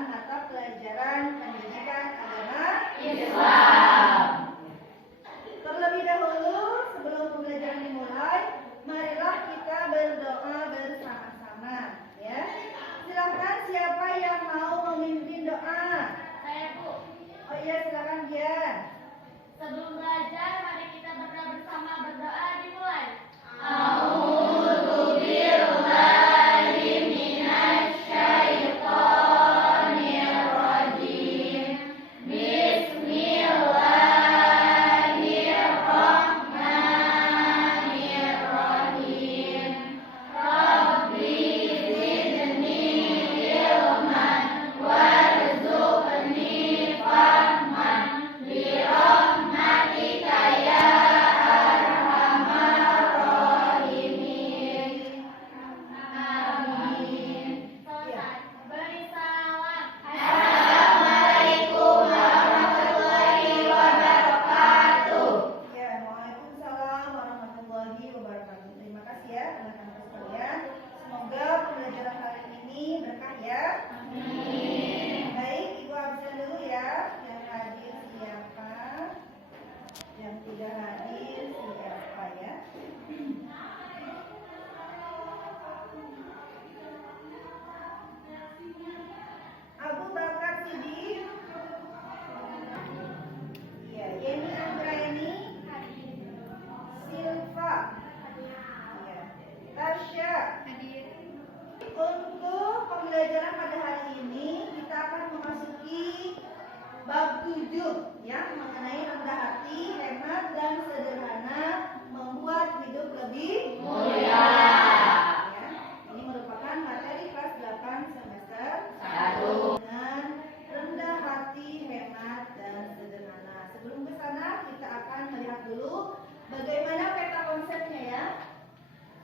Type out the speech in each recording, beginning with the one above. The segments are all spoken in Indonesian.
dalam mata pelajaran pendidikan agama Islam. Terlebih dahulu, sebelum pembelajaran dimulai, marilah kita berdoa bersama-sama, ya. Silakan siapa yang mau memimpin doa? Saya, Bu. Oh iya, silakan Gian. Sebelum belajar, mari kita berdoa bersama. Berdoa dimulai. Untuk pembelajaran pada hari ini kita akan memasuki bab 7 ya, mengenai rendah hati, hemat dan sederhana membuat hidup lebih mulia. Ya, ini merupakan materi kelas 8 semester 1 dengan rendah hati, hemat dan sederhana. Sebelum ke sana kita akan melihat dulu bagaimana peta konsepnya ya.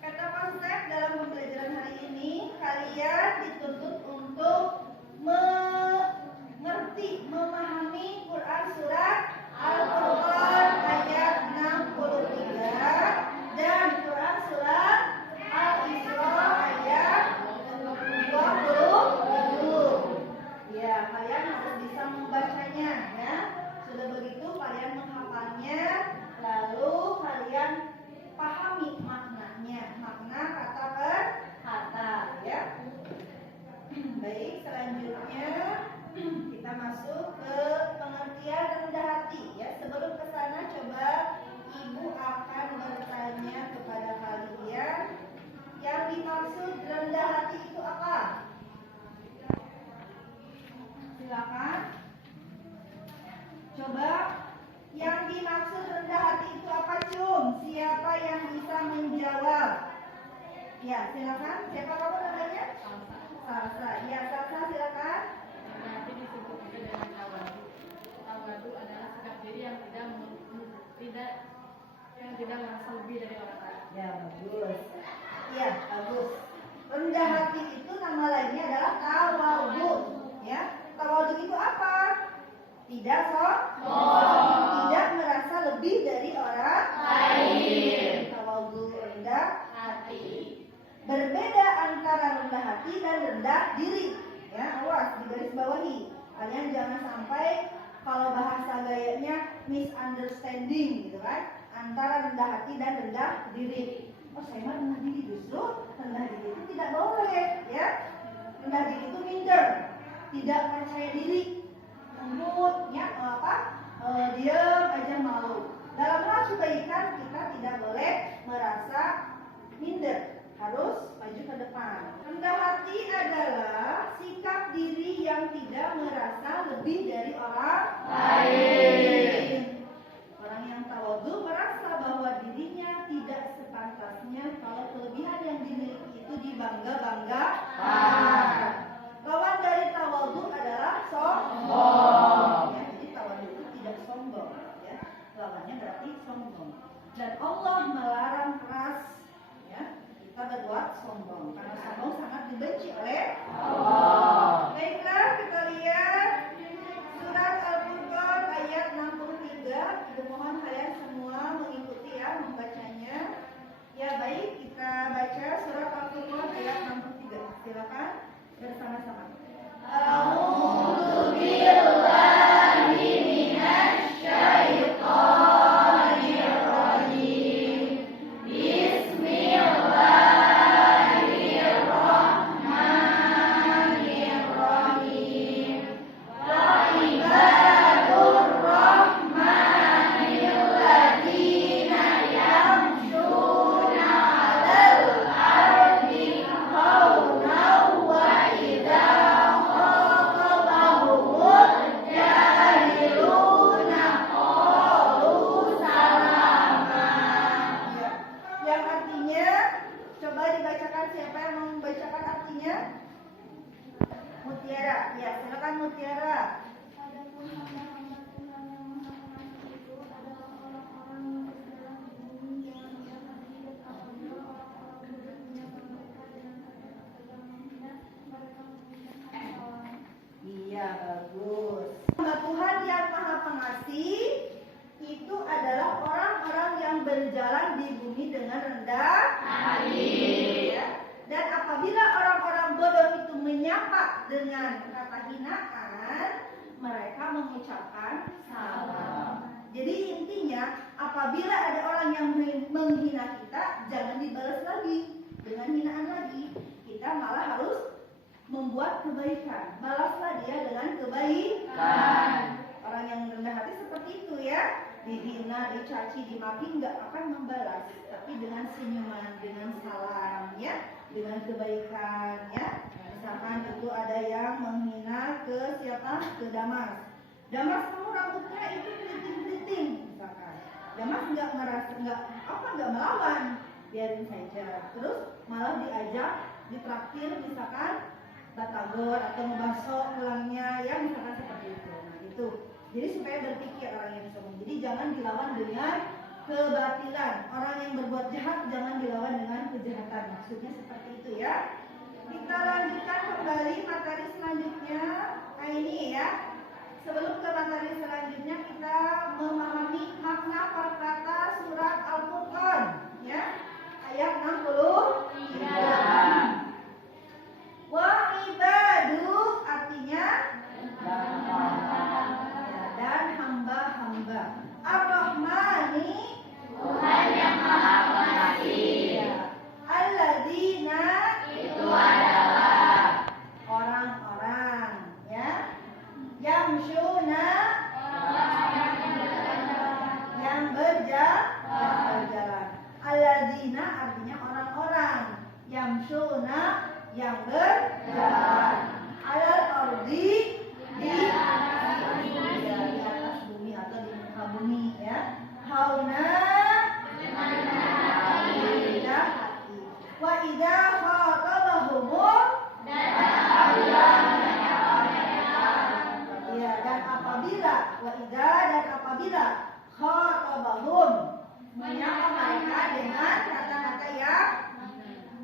Peta konsep dalam pembelajaran hari ini, kalian dituntut untuk mengerti, memahami Quran surat Al-Furqan ayat 63 dan Quran surat Al-Isra ayat 27. Ya, kalian harus bisa membacanya ya. Sudah begitu kalian menghafalnya, lalu kalian pahami maknanya, makna kata per kata ya. Baik, selanjutnya kita masuk ke pengertian rendah hati ya. Sebelum ke sana coba Ibu akan bertanya kepada kalian, yang dimaksud rendah hati itu apa? Silakan. Coba yang dimaksud rendah hati itu apa, Cum? Siapa yang bisa menjawab? Ya, silakan. Siapa kamu namanya? Salsa. Ya, Salsa silakan. Rendah hati disebut juga dengan tawadu. Tawadu adalah sikap diri yang tidak merasa lebih dari orang lain. Ya, bagus. Ya, bagus. Rendah hati itu nama lainnya adalah tawadu. Ya, tawadu itu apa? Tidak sombong, tidak merasa lebih dari orang lain. Tawadu, rendah hati. Berbeda antara rendah hati dan rendah diri. Ya, awas digaris bawahi. Kalian jangan sampai kalau bahasa gayanya misunderstanding gitu kan, antara rendah hati dan rendah diri. Oh, saya mah rendah diri, justru rendah diri itu tidak boleh ya. Rendah diri itu minder, tidak percaya diri, lembut, ya diam aja malu. Dalam hal kebaikan kita tidak boleh merasa minder, harus maju ke depan. Rendah hati adalah sikap diri yang tidak merasa lebih dari orang lain. Orang yang tawadhu merasa bahwa dirinya tidak sepantasnya kalau kelebihan yang dimiliki itu dibangga-banggakan. Lawan dari tawadhu adalah sombong. Ya, jadi tawadhu itu tidak sombong. Ya, lawannya berarti sombong. Dan Allah melarang keras ya, kita berbuat sombong karena sombong sangat dibenci oleh Allah. Baiklah, kita lihat surat Al-Furqan ayat 63. Ibu mohon kalian semua mengikuti ya membacanya. Ya baik, kita baca surat Al-Furqan ayat 63. Silakan. Mutiara, ya silakan Mutiara. Adapun hamba-hamba Tuhan yang Maha Pengasih itu adalah orang-orang yang berjalan di bumi dengan jahat hidup apabila orang-orang bodoh menyapa mereka dengan kata-kata yang menghina, mereka mengucapkan salam. Iya, bagus. Hamba Tuhan yang Maha Pengasih itu adalah orang-orang yang berjalan di bumi dengan rendah hati. Ya. Dan apabila orang-orang bodoh itu menyapa dengan kata hinaan, mereka mengucapkan salam. Jadi intinya, apabila ada orang yang menghina kita, jangan dibalas lagi dengan hinaan lagi. Kita malah harus membuat kebaikan. Balaslah dia dengan kebaikan. Orang yang rendah hati seperti itu ya. Dihina, dicaci, dimaki nggak akan membalas, tapi dengan senyuman, dengan salam ya, dengan kebaikan ya. Misalkan itu ada yang menghina ke siapa? Ke Damas. Damas, kamu rambutnya itu keriting-keriting misalkan. Damas nggak melawan, biarin saja. Terus malah diajak, ditraktir misalkan batagor atau ngebaso tulangnya ya, misalkan seperti itu. Nah itu. Jadi supaya berpikir orang yang sombong. Jadi jangan dilawan dengan kebatilan. Orang yang berbuat jahat jangan dilawan dengan kejahatan. Maksudnya seperti itu ya. Kita lanjutkan kembali materi selanjutnya. Nah ini ya. Sebelum ke materi selanjutnya kita memahami makna perkata surat Al-Furqan ya. Ayat 63. Wa ibadu artinya dan hamba-hamba. Ar-Rahmani Tuhan yang Maha Pengasih. Alladzina itu adalah orang-orang ya. Yamshuna yang berjalan. Alladzina artinya orang-orang. Yamshuna yang berjalan. Alal ardi di atas bumi atau di muka bumi ya. Hauna rendah hati. Wa idza khatabahum ya, dan apabila khatabahum menyapa mereka dengan kata-kata yang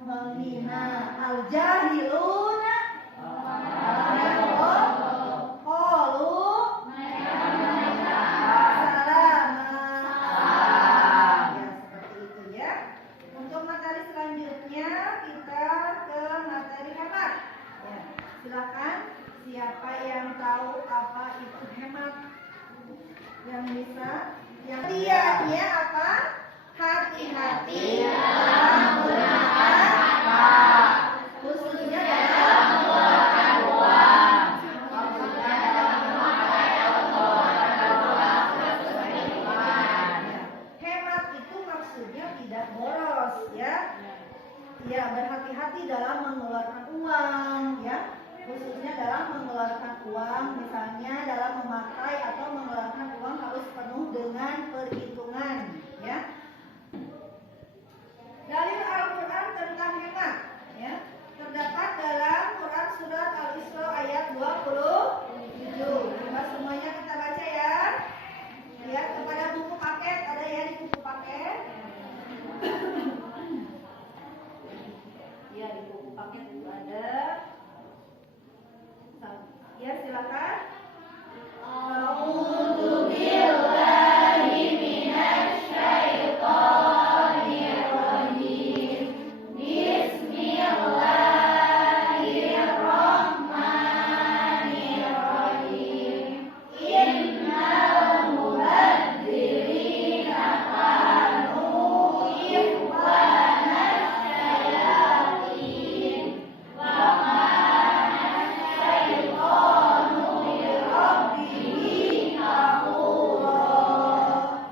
menghina. Al-jahiluna silakan, siapa yang tahu apa itu hemat? Yang bisa? Yang lihatnya apa? Hati-hati dalam menggunakan akal, khususnya dalam mengeluarkan uang. Maksudnya dalam memakai auto dan uang sesuai dengan. Hemat itu maksudnya tidak boros ya. Ya, berhati-hati dalam mengeluarkan uang ya. Khususnya dalam mengeluarkan uang, misalnya dalam memakai atau mengeluarkan uang harus penuh dengan perhitungan ya. Dalil Al-Quran tentang hemat ya, terdapat dalam Quran surat Al-Isra ayat 27. Coba semuanya kita baca ya. Lihat kepada buku paket, ada ya di buku paket. Ya, di buku paket itu ada. Ya, silakan. A'udzu billahi minasy syaithanir rajim. Bismillahirrahmanirrahim. Innal mubadzirina kanu ikhwanas syayatin.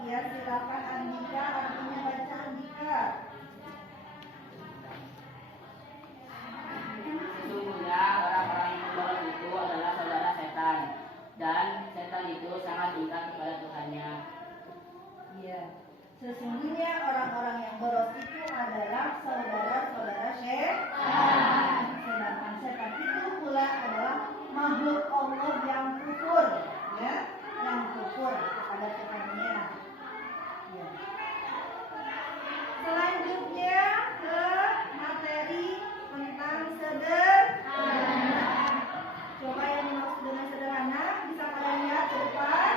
Ya silakan Andika, artinya baca Andika. Sesungguhnya orang-orang yang bodoh itu adalah saudara setan, dan setan itu sangat ingkar kepada Tuhannya. Iya. Sesungguhnya orang-orang yang boros itu adalah saudara-saudara setan. Sedangkan setan itu pula adalah ya, yang syukur kepada Tuhannya. Ya. Selanjutnya ke materi tentang sederhana. Coba yang dimaksud dengan sederhana bisa kalian lihat ke depan.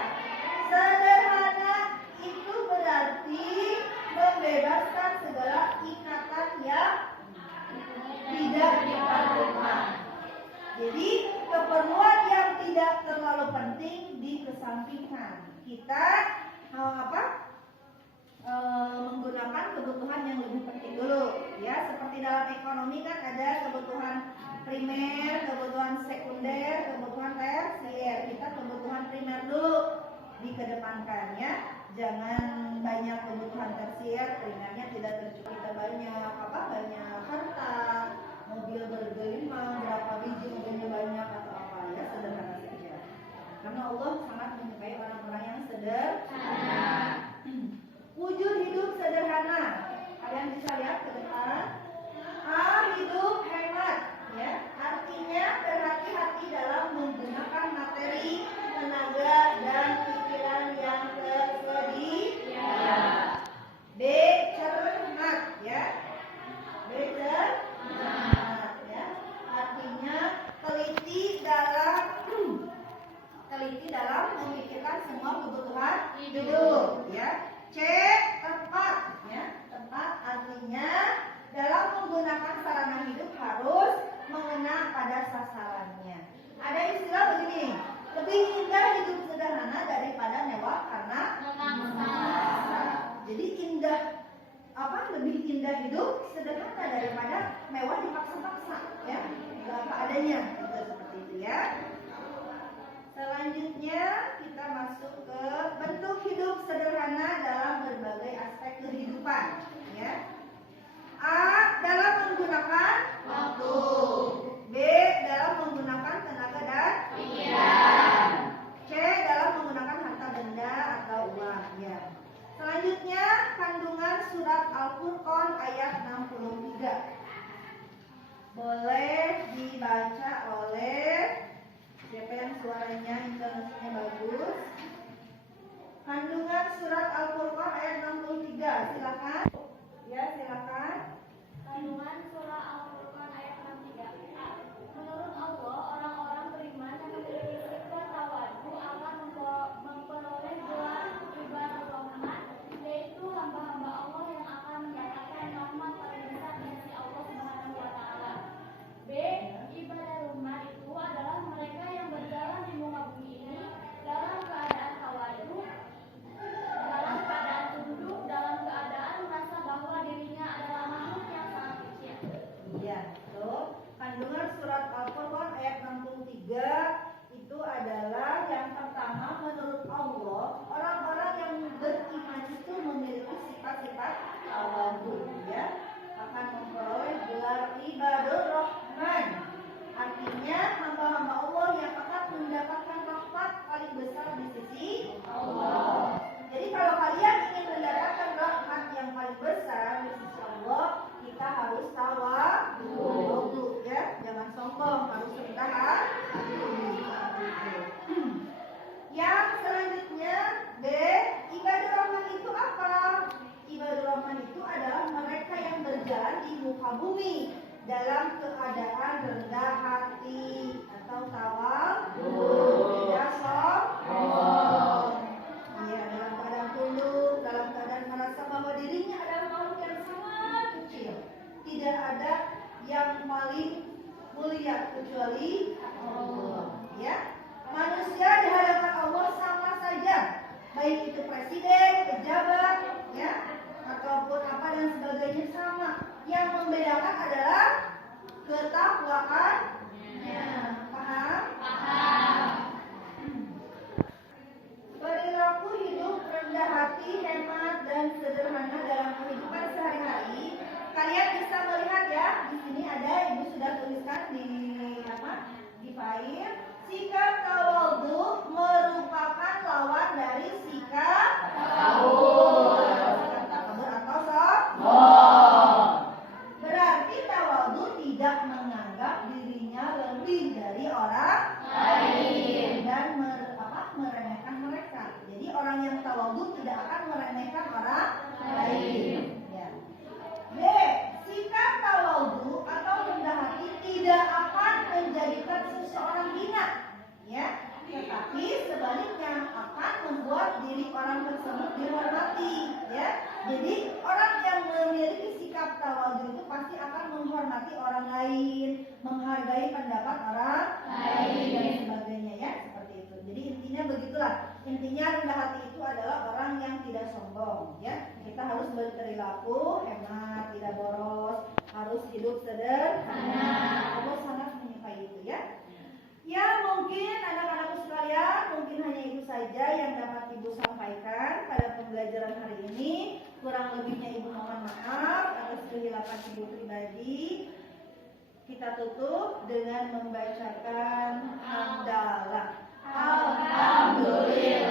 Sederhana itu berarti membebaskan segala ikatan yang tidak diperlukan. Jadi keperluan yang tidak terlalu penting dikesampingkan. Kita menggunakan kebutuhan yang lebih penting dulu, ya. Seperti dalam ekonomi kan ada kebutuhan primer, kebutuhan sekunder, kebutuhan tersier. Kita kebutuhan primer dulu dikedepankan, ya. Jangan banyak kebutuhan tersier, primernya tidak tercukupi. Kita banyak harta, mobil bergelimang, berapa biji mobilnya banyak atau apa, ya, sederhana saja. Karena Allah sangat menyukai orang-orang yang sederhana. Wujud hidup sederhana. Kalian bisa lihat ke depan. Hidup hemat, ya. Artinya berhati-hati dalam menggunakan materi, tenaga, dan pikiran yang tersedia. B. Cermat, ya. B. Cermat, ya. Artinya teliti dalam memikirkan semua kebutuhan hidup, ya. C. Tepat, ya. Tepat artinya dalam menggunakan sarana hidup harus mengena pada sasarannya. Ada istilah begini, lebih indah hidup sederhana daripada mewah karena memaksa. Jadi lebih indah hidup sederhana daripada mewah dipaksa-paksa, ya. Apa adanya, gitu, seperti itu, ya. Selanjutnya kita masuk ke bentuk hidup sederhana dalam berbagai aspek kehidupan, ya. A. Dalam menggunakan waktu. B. Dalam menggunakan tenaga dan pikiran. C. Dalam menggunakan harta benda atau uang, ya. Selanjutnya kandungan surat Al-Furqan ayat 63. Boleh dibaca oleh siapa yang suaranya intonasinya bagus? Kandungan surat Al-Furqan ayat 63. Silakan. Ya, silakan. Kandungan surah Al-Furqan ayat 63. Menurut Allah, orang-orang beriman yang memiliki sifat tawadu akan memperoleh gelar ibadah rahman, yaitu hamba-hamba Allah yang akan mendapatkan rahmat paling besar di sisi Allah Subhanahu wa taala. B. Ibadah rahman itu adalah mereka yang berjalan di muka bumi ini dalam keadaan tawadu, dalam keadaan tunduk, dalam keadaan merasa bahwa dirinya adalah makhluk yang sangat kecil. Iya, tuh. Kandungan surat Al-Furqan ayat 63 itu adalah yang pertama, menurut Allah, orang-orang yang beriman itu memiliki sifat-sifat tawadu, ya, akan memperoleh gelar ibadur rahman. Artinya hamba-hamba Allah yang akan mendapatkan rahmat paling besar di sisi Allah. Jadi kalau kalian ingin mendapatkan rahmat yang paling besar di sisi Allah, kita harus tawadu, ya, jangan sombong, harus rendah hati. Yang selanjutnya B. Ibadur rahman itu apa? Ibadur rahman itu adalah mereka yang berjalan di muka bumi dalam keadaan rendah hati atau tawadu, tidak sombong. Iya, dalam keadaan tunduk, dalam keadaan merasa bahwa dirinya adalah makhluk yang sangat kecil. Tidak ada yang paling mulia kecuali Allah. Ya, manusia di hadapan Allah sama saja, baik itu presiden, pejabat, ya, ataupun apa dan sebagainya sama. Yang membedakan adalah ketakwaannya. Paham? Paham. Perilaku hidup rendah hati, hemat, dan sederhana dalam kehidupan sehari-hari. Kalian bisa melihat, ya, di sini ada, ibu sudah tuliskan di file. Sikap tawadhu merupakan lawan dari sikap takabur. Sikap takabur atau sombong. Berarti tawadhu tidak menganggap dirinya lebih dari orang lain dan merendahkan tidak akan meremehkan orang lain. Ya. B. Sikap tawadhu atau rendah hati tidak akan menjadikan seseorang hina, ya, tetapi sebaliknya akan membuat diri orang tersebut dihormati, ya. Jadi orang yang memiliki sikap tawadhu itu pasti akan menghormati orang lain, menghargai pendapat orang lain dan sebagainya, ya, seperti itu. Jadi intinya begitulah. Intinya rendah hati itu adalah orang yang tidak sombong, ya. Kita harus berperilaku hemat, tidak boros, harus hidup sederhana. Allah sangat menyukai itu, ya. Ya, mungkin anak-anakku sekalian, mungkin hanya itu saja yang dapat Ibu sampaikan pada pembelajaran hari ini. Kurang lebihnya Ibu mohon maaf atas kehilapan Ibu pribadi. Kita tutup dengan membacakan hamdalah. Alhamdulillah.